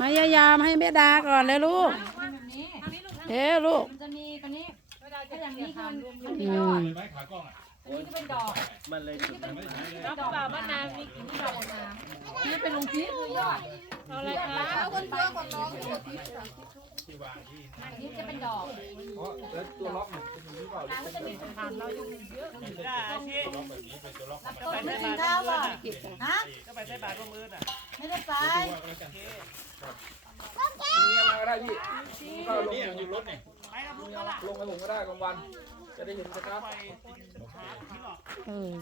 มายายามให้แม่ดาก่อนเลยลูกแบบนี้เฮ้ลูกมันจะมีกันนี้ถ้าอย่างนี้คือมันมันมีอืยอดมไม้ขากล้องอะอันนี้ก็เป็นดอกมันเลยจุดนั้นแล้วดอกบ้านนามีกี่ดอกนานี่เป็นลุงพีชคือยอดเอาอะไรคะเอาคนเพื่อคนน้องคนที่ที่วางที่อันนี้จะเป็นดอกเพราะแล้วตัวล็อก มันเป็นอย่างนี้เปล่าน้ำก็จะมีฐานเราอยู่เยอะไม่ใช่ตัวล็อกแบบนี้เป็นตัวล็อกธรรมดาไม่กินข้าวป่ะฮะก็ไปใส่บาตรร่วมมือน่ะไม่ได้ไปทีนี้มาก็ได้พี่เข้าลงเนี่ยอยู่รถเนี่ยลงไปผมก็ได้กลางวัน จะได้เห็นชัดเออ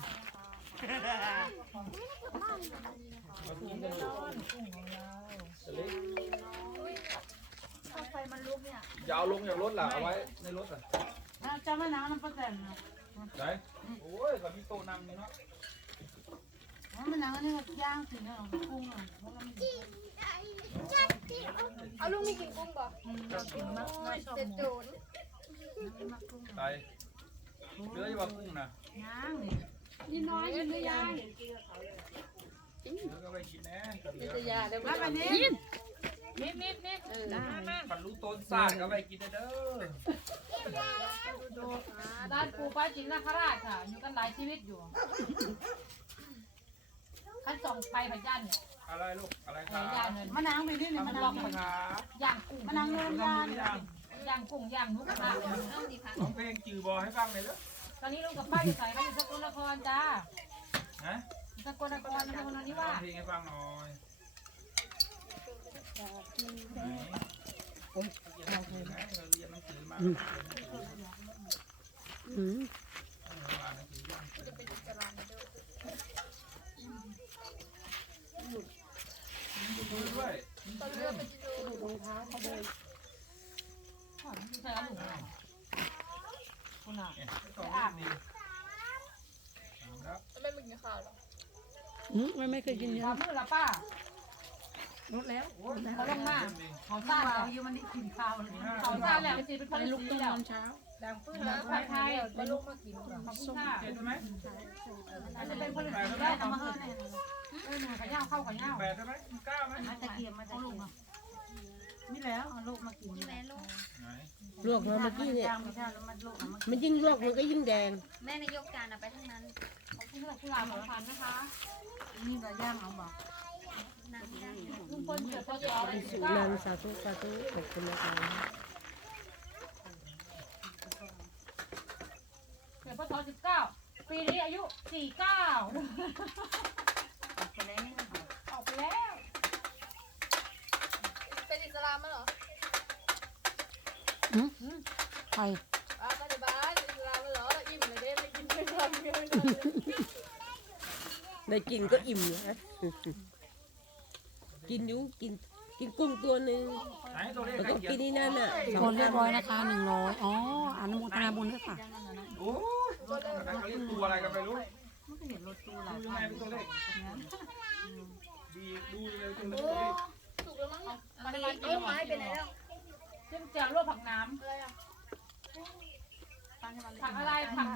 อย่าเอาลงจากรถหล่ะเอาไว้ในรถอะ จะมาน้ำน้ำปลาแตนนะไหนโอ้ยเขามีโตนังนี่เนาะมันน้ำนี่มันย่างสิเนาะกุ้งอะเอาลุงมีกินกุ้งบ่เจ็ดจูนไตเนื้อจะว่ากุ้งนะย่างนี่นี่น้อยยังไม่ยายเนื้อก็ไปกินแน่กับเนื้อมาแบบนี้ นิดนิดนิดได้บรรลุต้นซาดก็ไปกินเด้อด้านปูป้าจินนาคราชค่ะ อยู่กันหลายชีวิตอยู่ขั้นส่งไปพยันเนี่ยอะไรลูกอะไรคเอรัอย่างบเงินมานั่งไปนี่นี่มาทำนั่ลองงครับย่างกุ้งมานั่งเล่นย่างย่างกุ้งย่างนุกกระทะร้องเพลงจือบอให้ฟังหน่อยเด้อตอนนี้ลุงกับป้าอยู่ใส่กันอยู่สกลนครจ้าฮะสกลนครนครนนิร้วาองสเพลงให้ฟังหน่อย ไปจิดูใส่กันหนูคุณอะสองอ่างนี่ครับไม่มึงกินข้าวหรออืมไม่ไม่เคยกินเยทำอะ มือละป้า ลดแล้วเขาลงมาเขาข้าซ่าแล้วอยู่มันนี่กินข้าวเขาซ่าแล้วเป็นสีเป็นพลังลูกตุ้มแล้วตอนเช้าดังปื้นแล้วไทยไทยมาลุกมากินขอบคุณค่ะเห็นไหมอาจจะเป็นพลังสีแล้วเอาทำมาเฮ้เฮ้ยเนี่ยเออหนูขย่าวเข้าขย่าวแปดใช่ไหมเก้าไหมมาตะเกียบมาตะเกียบนี่แล้วลูกมากินแม่แลูกไหนลวกเมื่อกี้เนี่ยมันยิ่งลวกมันก็ยิ่งแดง แม่นายกจานเอาไปทั้งนั้นขอบคุณค่ะคุณหลานของพันนะคะ นี่ก็ย่างเอาบอก สุนันท์สาธุสาธุขอบคุณนะคะเกิดพศสิบเก้าปีนี้อายุสี่เก้าไปแล้วออกไปแล้ว เป็นอิสลามมั้ยเหรอใครอ่าปฏิบัติอิสลามมั้ยเหรออิ่มเลยเด้ไม่กินไม่ทำไม่ทำได้กินก็อิ่มนะ กินอยู่กินกินกุ้งตัวหนึ่งไหนตัวเลขแล้วใครก็เขียกินนนี่นั่นอะสคองนเรียบร้อยนะคะหนึ่งร้อยอ๋ออนุโมทนาบุญด้วยค่ะ โอ้ยไหนเขาเรียกตัวอะไรกันไม่รู้มันก็เห็นรถตู้หลาดูยยังไงเป็นตัวเลขดีดูเลยเป็นตัวเลขถูกแล้วมั้งปัจจุบันเอ้ยไม้ไปไหนแล้วเจ้าเจ้าลวกผักน้อะไรอะำผักอะไรผัก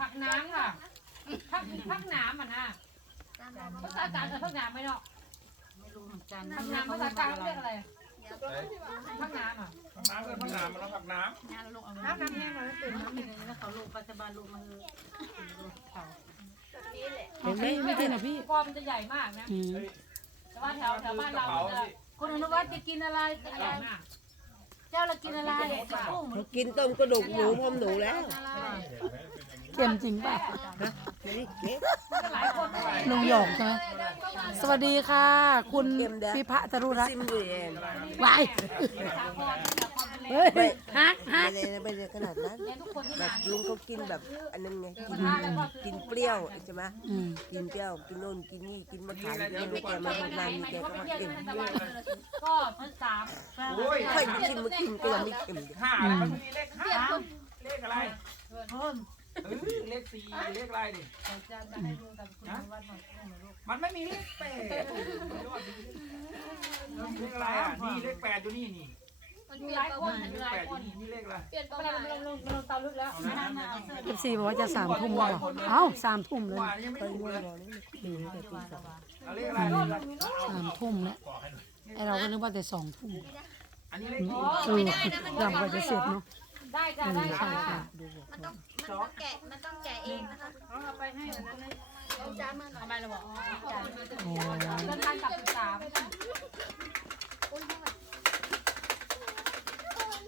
ผักน้ำค่ะผักผักน้ำอะนะภาษากลางเออผักน้ำไหมเนาะ ไม่รู้เหมือนกันผักน้ำภาษากลางเรียกอะไรไหนผักน้ำอะผักน้ำเป็นผักน้ำมันแล้วผักน้น้ำน้ำแห้งเลยตื่นน้ำมีอะไรแล้วเขาลูกปัจจุบันลูกมาเลยเขาแบบนี้แหละเห็นไหมไม่กินอะพี่กอมันจะใหญ่มากนะอืมแต่ว่าแถวแถวบ้านำกระเราเป๋าจะสิคุณอนุวัฒน์จะกินอะไรใหญ่มากเจ้าเรากินอะไรจะกุ้งเขากินต้มกระดูกหมูพร้อมหนูแล้วเค็มจริงป่ะไม่ได้เก็บห ลุงหยอกใช่ไหมสวัสดีค่ะ คุณพิพะจรุรัตน์วยเองวายสาครสาครเป็นเล็เฮ้ยฮักฮักไม่ได้ไม่ได้ขนาดนั้น แบบลุงเขากินแบบอันนั้นไง กินกินเปรี้ยวใช่ไหมอืมกินเปรี้ยว กินโน่นกินนี่ กินมะขามกินมะแกมาทำงานมีแกก็มาเก็บก็สามโอ้ยค่อยกินมากินก็ยังไม่เค็มห้าอะไรมันมีเลขห้าเลขอะไรเพิ่ม เออเลขสี่เลขอะไรดิจะจะให้ดูกับคุณอนุวัฒน์หน่อยลูกมันไม่มีเลขแปดเลขอะไรอะนี่เลขแปดอยู่นี่นี่มันมีเปลี่หยลานยเป้าคหนมายมีเลหขลายแปดคอยู่นนี่นี่เลขอะไรเปลี่ยนเป้าหเรามายลงลงลงเตาลึกแล้วไม่น่าน่าเอาเสื้อเอฟซีบอกว่าจะสามทุ่มแล้วเหรอเอ้าสามทุ่มเลยว่ายังไม่ไปถูกง่วเลงยนอนนี่ตื่นแต่ตีสองเอาเลขอะไรเลขอะไรสามทุ่มแล้วไไอเราก็นึกว่าแต่สองทุ่มอันนี้เล่นเออเราก็จะเสร็จเนาะได้จ้ะอืมได้ใช่ค่ะค่ะมันต้อง มันต้องแกะมันต้องแกะเองนะคะเอาไปให้อันนั้นเลยเอาจานมาหน่อยทำไมเราบอกโอ้เดินทางกลับสาม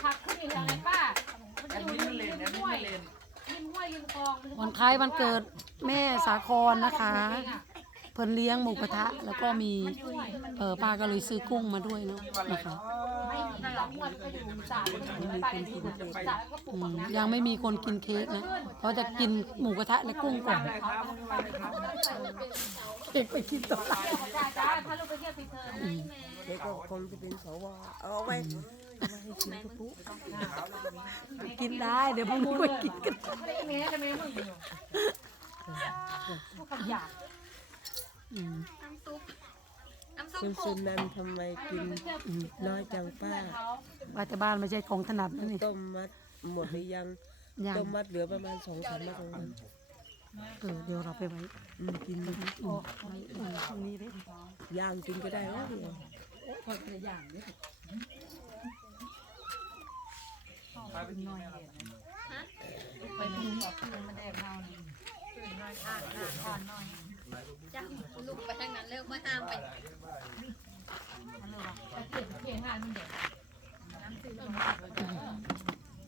ผักขึ้นอีกอะไรป้ามันอันอยู่นี้มันเลนอันนี้ห้มันเลนวยริมห้วยริมคลองวันคล้ายวันเกิดแม่สาครนะคะ เพิ่นเลี้ยงหมูกระทะ แล้วก็มีเออป้าก็เลยซื้อกุ้งมาด้วยเนาะนะคะ หลังห้วยก็อยู่สระไปในที่สระก็ปลูกอืผัมกน้ำยังไม่มีคนกินเค้กนะเพราะจะกินหมูกระทะและกุ้งก่อนอะไรครับมึงมาเลยครับเด็กไปกินต่อจ้าจ้าพาลูกไปเที่ยวปิดเทอมอืมเดี๋ยวก็คงจะเป็นสวเอาไว้เอาไว้ให้ชิมทุกกินได้เดี๋ยวพวกมึงไปกินกันไม่ได้เมย์จะเมย์มึงอยู่พวกคำหยาบอืมน้ำซุปน้ำซุป คุณผสุงนันท์ทำไมกินน้อยจังป้าว่าแต่บ้านไม่ใช่ของถนัดนะนี่ ต้มมัดหมดหรือยังยัง ต้มมัดเหลือประมาณสองสามมัดตรงนั้นเออเดี๋ยวเราไปไว้อืมกินอืมไว้เออตรงนี้เด้ย่างกินก็ได้แล้วเดียวไปไปกินแม่เราไปพรุ่งนี้ออกคืนมาแดกเฮานี่จ้าลูกไปทางนั้นเร็วไม่ห้ามไปไปเปลี่ยน เปลี่ยนงานมันเด็ก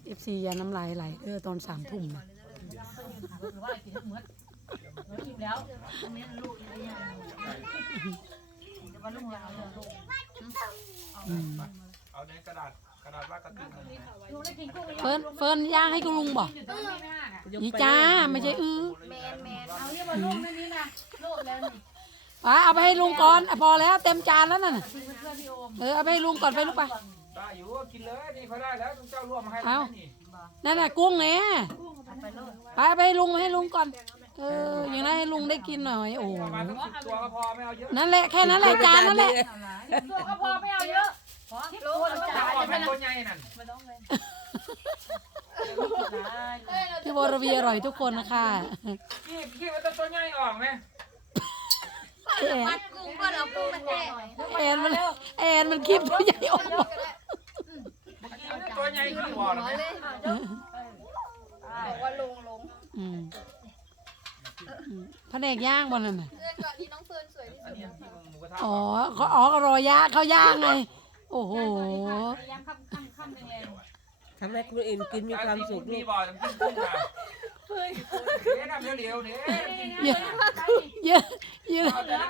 เอฟซียาน้ำลายไหลเออตอนสามทุ่มนะหรือว่ากินเหมือนเหมือนอิ่มแล้วอืมเอาในกระดาษกระดาษว่ากระติกหนึ่งนะดูได้กินกุ้งเฟิร์นเฟิร์นย่างให้คุณลุงบอกอยู่ตรงนี้ไม่ห่างอะนี่จ้าไม่ใช่อื้อ แมนแมนเอาเนี่ยมาลูกนั่นนี่นะลูกแล้วนี่ ไปเอาไปให้ลุงก่อนอะพอแล้วเต็มจานแล้วน่ะกินเพื่อนพี่โอมเออเอาไปให้ลุงก่อนไปลูกไปได้อยู่กินเลยนี่เขาได้แล้วต้องเจ้ารวมมาให้เอานี่นั่นน่ะกุ้งเนี่ยไปเอาไปให้ลุงให้ลุงก่อน เอออย่างนั้นให้ลุงได้กินหน่อยโอ้โหประมาณสักสิบตัวก็พอไม่เอาเยอะนั่นแหละแค่นั้นแหละจานนั่นแหละลูกก็พอไม่เอาเยอะทิพย์คนจะจ่ายออกจะเป็เป็นนตัวใหญ่นั่นพี่วรวีอร่อยทุกคนนะคะขี้ขี้มันตัวใหญ่ออกไหม แอนมัดกุ้งก็เอากุ้งมาแทะแอนมันแอนมันคลิปตัวใหญ่ออกมาตัวใหญ่ขี้บอหรอน้อยเลยบอกว่าลงลงอืมอืมแผนกย่างบนนั่นน่ะเอกย่างวันนึงอ๋อเขาอ๋อก็รอย่างเขาย่างไง โอ้โหคำแรงทำให้คนอื่นกินมีความสุขมีลูก บ่อน้ำจิ้มกุ้งอะเดี๋ยวน้ำเร็วๆเนี่ยอย่าอย่าอย่า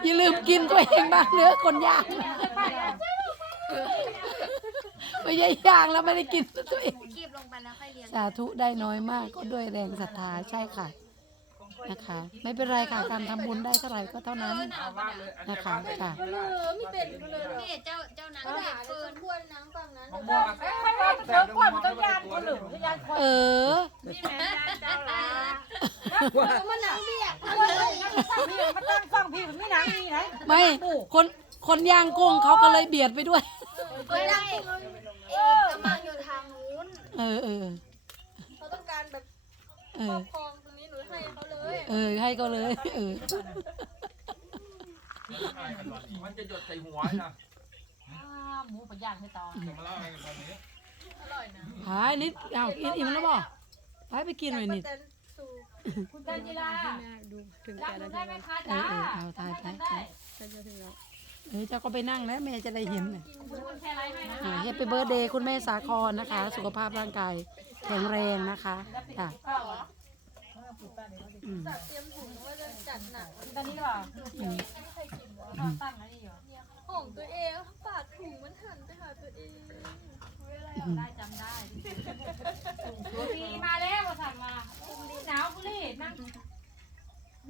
อย่าลืมกินตัวเองบ้างเนื้อคนย่างไม่ใช่ย่างแล้วไม่ได้กินตัวเองคีบลงไปแล้วค่อยเรียงสาธุได้น้อยมากก็ด้วยแรงศรัทธาใช่ค่ะ นะคะ ไม่เป็นไรค่ะการทำบุญได้เท่าไหร่ก็เท่านั้นเอามากเลยอันนะนี้คะค่ะเออไม่เป็นเลยเหรอนี่เจ้าเจ้านางเด็กเฟิร์นพวนน้ำฝั่งนั้นมะม่วงอะไม่ว่าจะเจอก่อนมันต้องยานคนหรือจะยานคนเออมันหนังเบียกมาตั้งฟังพี่มันไม่หนังมีไหนไม่ คนคนย่างกุ้งเขาก็เลยเบียดไปด้วย ไม่ได้เอกกำลังอยู่ทางนู้นเออเออเขาต้องการแบบเอครออบครองตรงนี้หนู ให้เขาเลยเออ ให้ก็เลยเออมันจะหยดใส่หัวนะหมูไปย่างให้ต่อจะมาเล่าอะไรกันตอนนี้อร่อยนะหายนิดเอากินอิ่มแล้วบ่ไปไปกินหน่อยนิดแต่สูคุณจันจิรารับหนูได้ไหมคะเอจ้าอเออเอาตายไปได้เออเจ้าก็ไปนั่งแล้วแม่จะได้เห็นน่ะคุณแชร์ไลน์ให้นะอ่าแฮปปี้เบิร์ดเดย์คุณแม่สาครนะคะ สุขภาพร่างกายแข็งแรงนะคะจ้ะ ข้าวเตรียมถุงว่าจะจัดหนักตอนนี้หรือเปล่าข้าวตั้งอะไรอยู่ของตัวเองปากถุงมันหันไปหาตัวเองได้จำได้ดีมาแล้วสั่งมาหนาวกุลี่นั่ง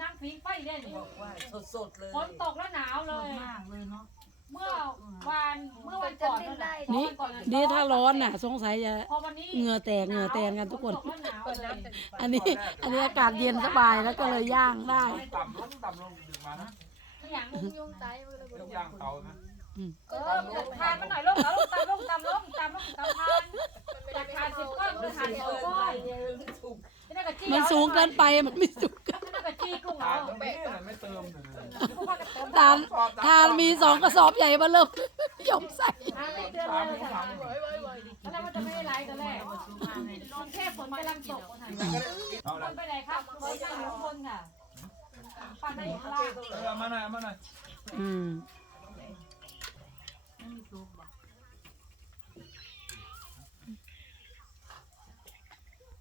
นั่งพิงไฟเล่นบอกว่าสดๆเลยฝนตกแล้วหนาวเลยมากเลยเนาะ เมื่อวานเมื่อวันก่อนนั่นแหละนี่นี่ถ้าร้อนน่ะ สงสัยจะพอวันนี้เหงื่อแตกเหงื่อแตนกันทุกคนตแล้วหนาวเลย อันนี้ อันนี้อากาศเย็นสบายแล้วก็เลยย่างได้ ต่ำลงต่ำลงดึกมานะไม่อย่างมุงยุงไตมันเลยยกย่างเตานะเออทานมาหน่อยลงแล้วตามลงตามลงตามลงตามทานจากทานสิบก้อนคือทานสองก้อนนี่น่ากะจี้มันสูงเกินไปมันไม่สูงเกินนี่น่า กะจี้กุ้งทาเอานตรงนี้น่ะไม่เติมเลยพวกเขาจะเติมทานทานมีสองกระสอบใหญ่มาเริ่มยอมใส่อ่าไม่เตือนเลยว่าสั่นมาตอนแรกว่าจะไม่ได้ไลฟ์ตอนแรกกรุงเทพฝนกำลังตกสั่นเอาคละนไปไหนครับคนไปอยู่ข้างบนค่ะปั่นไปอยู่ข้างล่างเอามาหน่อยเอามาหน่อยอืม